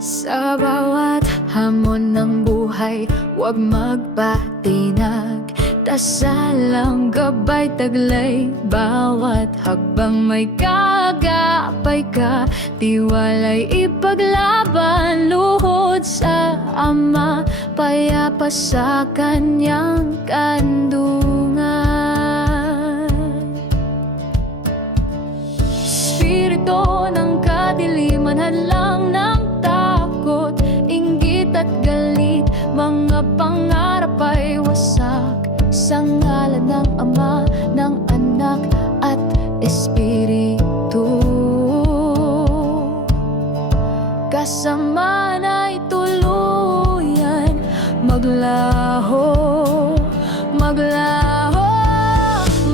Sa bawat hamon ng buhay, huwag magpatinag. Dasal ang gabay taglay, bawat hakbang may kagapay ka. Tiwalay ipaglaban, luhod sa Ama, payapa sa kanyang kandungan. Espiritu ng kadiliman, hadlang ng takot, inggit at galit, mga pangarap ay wasak. Sa ngalan ng Ama, ng Anak at Espiritu, kasamaan ay tuluyan maglaho, maglaho,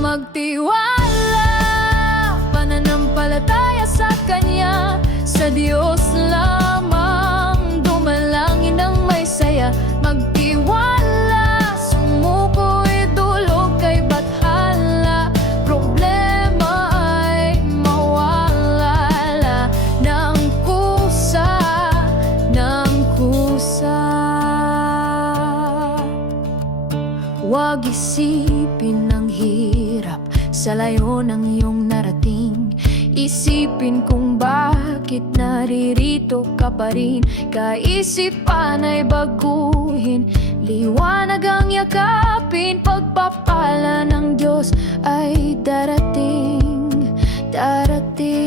magtiwala, pananampalataya sa Kanya, sa Diyos lamang, dumalangin ng may saya. Magtiwala, sumuko, idulog kay bathala, problema ay mawala ng kusa, ng kusa. Huwag isipin ang hirap sa layo ng iyong narating. Isipin kung bakit naririto ka pa rin. Kaisipan ay baguhin, liwanag ang yakapin. Pagpapala ng Diyos ay darating, darating.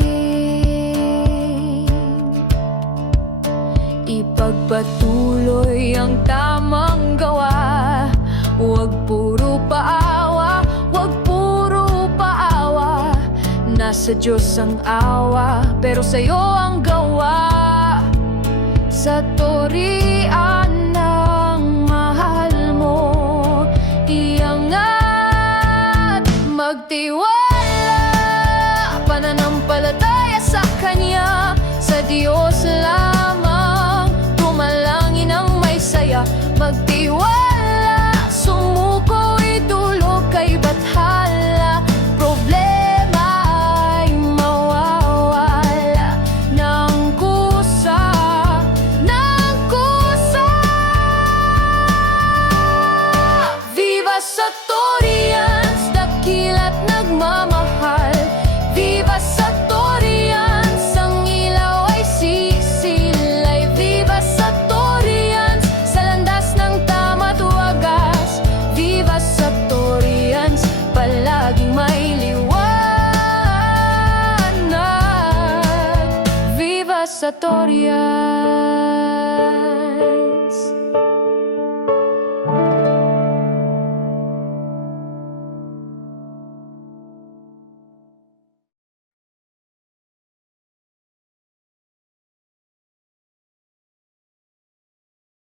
Ipagpatuloy ang tamang gawa, huwag puro paawa, huwag puro paawa. Nasa Diyos ang awa, pero sa'yo ang gawa. Sa torian ng mahal mo, iangat, magtiwala, pananampalataya sa Kanya, sa Diyos lamang, tumalangin ang may saya. Magtiwala, sumuko, idulog kay bathala, problema ay mawawala ng kusa, ng kusa. Viva sa Torians, dakila't nagmamahal. Viva sa Torians, ang ilaw ay sisilay. Viva sa Torians, sa landas ng tama't wagas. Viva sa Torians, palaging may liwanag. Viva sa Torians.